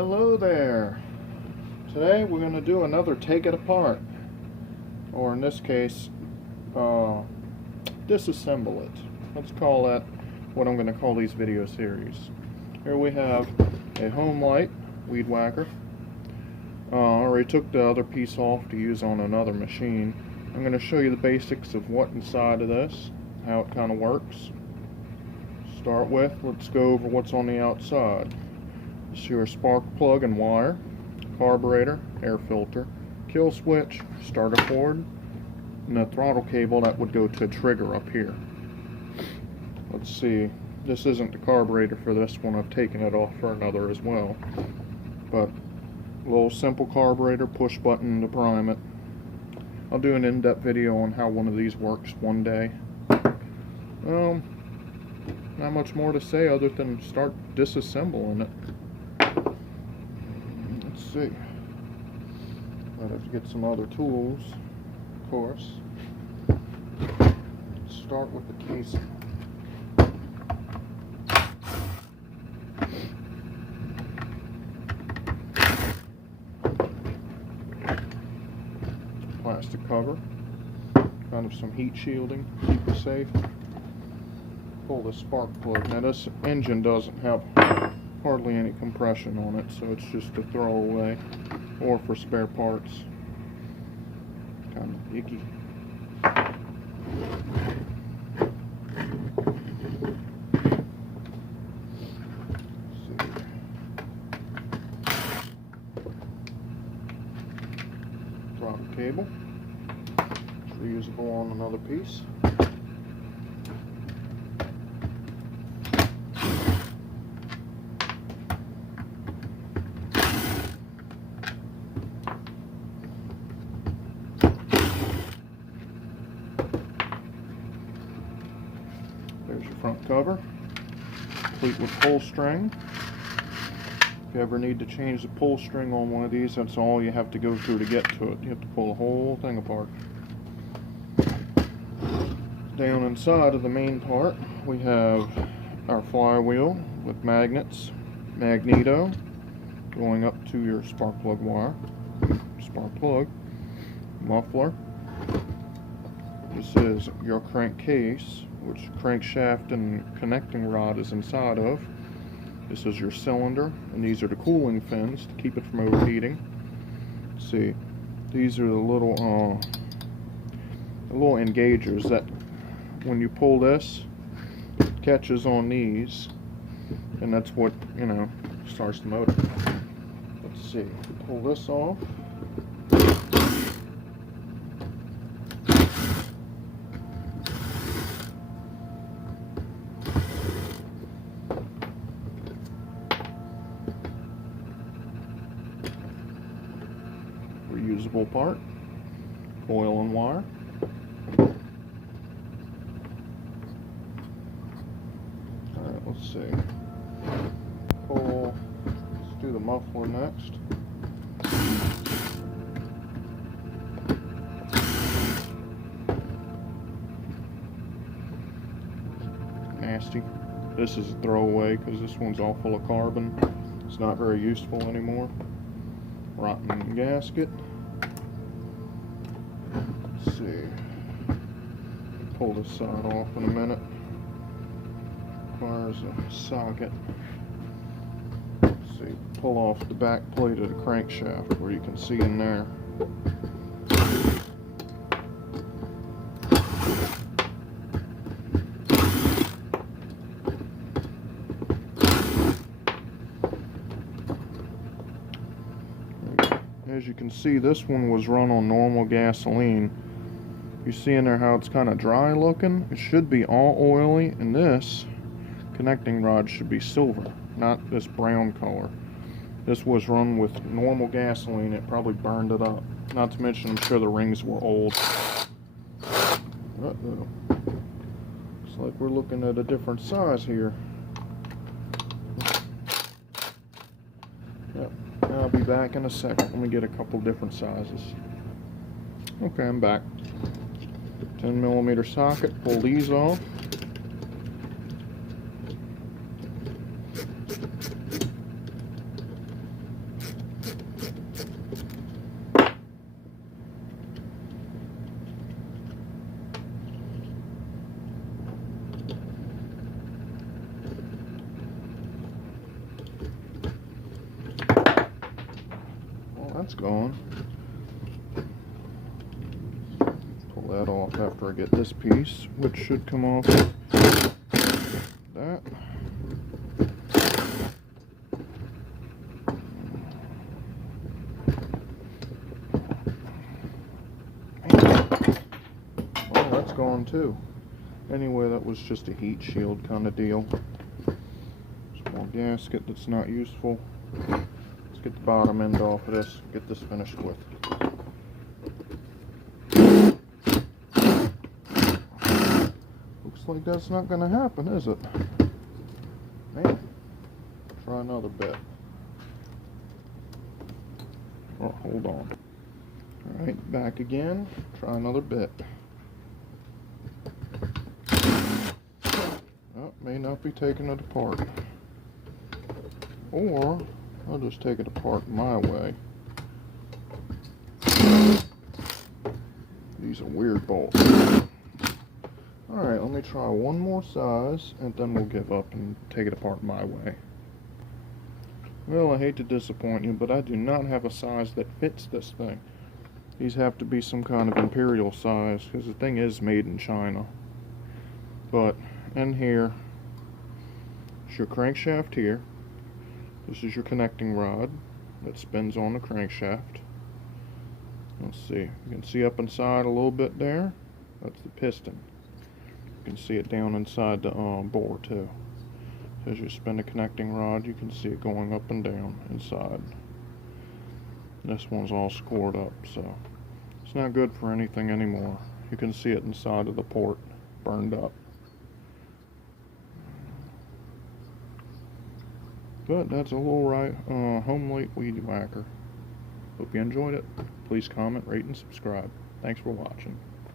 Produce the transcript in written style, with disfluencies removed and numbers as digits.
Hello there. Today we're going to do another take it apart, or in this case disassemble it. Let's call that what I'm going to call these video series. Here we have a Homelike weed whacker. I already took the other piece off to use on another machine. I'm going to show you the basics of what's inside of this, how it kind of works. Start with, let's go over what's on the outside. This is your spark plug and wire, carburetor, air filter, kill switch, starter cord, and a throttle cable that would go to a trigger up here. Let's see, this isn't the carburetor for this one. I've taken it off for another as well. But a little simple carburetor, push button to prime it. I'll do an in-depth video on how one of these works one day. Not much more to say other than start disassembling it. Let's see. I'll have to get some other tools, of course. Let's start with the casing. Plastic cover, kind of some heat shielding, keep it safe. Pull the spark plug. Now this engine doesn't have hardly any compression on it, so it's just a throwaway or for spare parts. Kind of icky. Throttle cable. It's reusable on another piece. There's your front cover, complete with pull string. If you ever need to change the pull string on one of these, that's all you have to go through to get to it. You have to pull the whole thing apart. Down inside of the main part, we have our flywheel with magnets, magneto, going up to your spark plug wire, spark plug, muffler. This is your crankcase, which crankshaft and connecting rod is inside of. This is your cylinder, and these are the cooling fins to keep it from overheating. Let's see, these are the little engagers that when you pull this, it catches on these, and that's what, starts the motor. Let's see, pull this off. Reusable part, coil and wire. Alright, let's see. Let's do the muffler next. Nasty. This is a throwaway because this one's all full of carbon. It's not very useful anymore. Rotten gasket. Let's see. Pull this side off in a minute. Requires a socket. Let's see. Pull off the back plate of the crankshaft where you can see in there. As you can see, this one was run on normal gasoline. You see in there how it's kind of dry looking? It should be all oily, and this connecting rod should be silver, not this brown color. This was run with normal gasoline. It probably burned it up. Not to mention, I'm sure the rings were old. Uh-oh. Looks like we're looking at a different size here. Yep. I'll be back in a second. Let me get a couple different sizes. Okay, I'm back. 10mm socket. Pull these off. that's gone. Pull that off after I get this piece, which should come off that. Oh, that's gone too. Anyway, that was just a heat shield kind of deal. Small gasket that's not useful. Let's get the bottom end off of this, get this finished with. Looks like that's not going to happen, is it? Man, try another bit. Oh, hold on. Alright, back again. Try another bit. Oh, may not be taking it apart. Or, I'll just take it apart my way. These are weird bolts. Alright, let me try one more size, and then we'll give up and take it apart my way. Well, I hate to disappoint you, but I do not have a size that fits this thing. These have to be some kind of imperial size, because the thing is made in China. But, in here, is your crankshaft here. This is your connecting rod that spins on the crankshaft. Let's see, you can see up inside a little bit there. That's the piston. You can see it down inside the bore too. As you spin the connecting rod, you can see it going up and down inside. This one's all scored up, so it's not good for anything anymore. You can see it inside of the port, burned up. But that's a little Homelike weed whacker. Hope you enjoyed it. Please comment, rate, and subscribe. Thanks for watching.